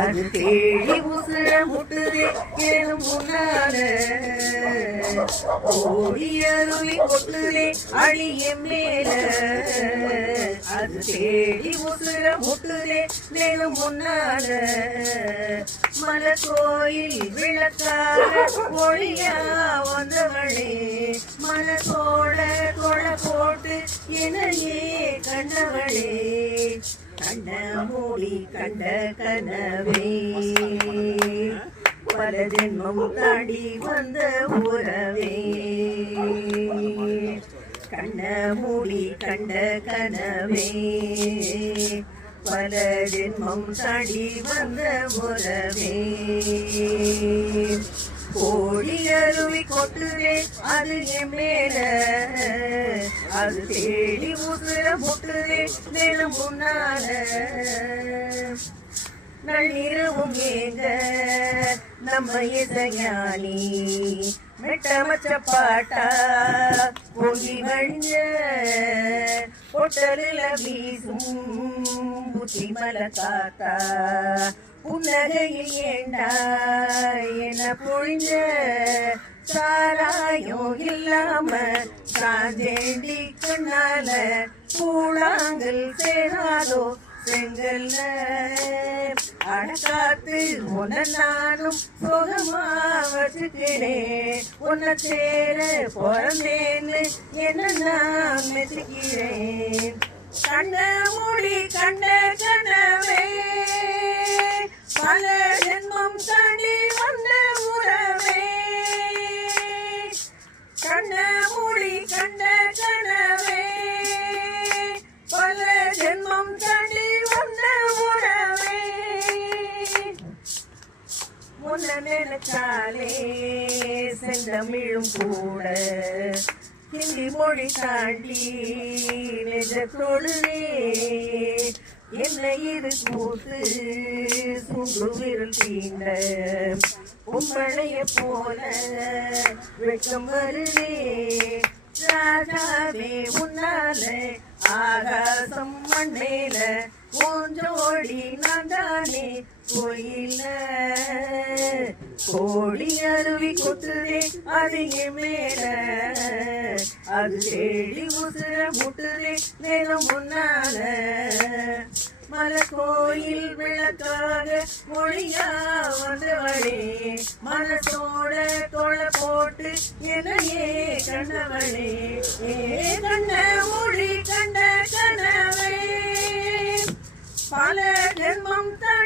அது தேடி உசுர முட்டுதே ஏனும் முன்னால ஓடி அருவி கொட்டுதே அழிய மேல அது தேடி உசுர முட்டுதே நேரும் முன்னால மலை கோயில் விளக்காக ஒளியா வந்தவளே மனசோட கொலை போட்டு என்னையே கண்டவளே கண்ண மூடி கண்ட கனவே பல ஜென்மம் தாண்டி வந்த உறவே கண்ண மூடி கண்ட கனவே பல ஜென்மம் தாண்டி வந்த உறவே கோடி அருவி கொட்டுதே அது என் மேல அது தேடி உசுர முட்டுதே தினம் முன்னால நள்ளிரவும் ஏங்க நம்ம இசைஞானி மெட்டமச்ச பாட்டா பொங்கி வழிஞ்ச பொட்டலில் வீசும் புத்தி மல காத்தா புன்னகையில் ஏண்டா என்ன பொழிஞ்ச சாராயம் இல்லாம சாஞ்சேண்டி கண்ணால கூழாங்கல் சேராதோ செங்கல்ல அடக்காத்து உன்ன நானும் சுகமா வச்சுக்கிறேன் உன்னை சேர பிறந்தேன்னு என்ன நான் மெச்சுக்கிறேன் கண்ண மூடி கண்ட கனவே பல ஜென்மம் தாண்டி வந்த உறவே கண்ண மூடி கண்ட கனவே பல ஜென்மம் தாண்டி வந்த உறவே முன்ன நினைச்சாலே செந்தமிழும் கூட ஹிந்தி மொழி தாண்டி நெஜத்தோடுவே என்னை இரு கூத்து சுண்டு விரல் தீண்ட பொம்பளைய போல வெட்கம் வருதே ராஜாவே உன்னால ஆகாசம் மண்ணேல கொஞ்சோடி நான் தானே கோயில கோடி அருவி கொட்டுதே அது என் மேல அது தேடி உசுர முட்டுதே நேரம் முன்னால மலை கோயில் விளக்காக மொழியா வந்தவளே மனசோட தொலை போட்டு என்னையே கண்டவளே ஏ கண்ண மொழி கண்ட கனவே பல ஜென்மம் தாண்டி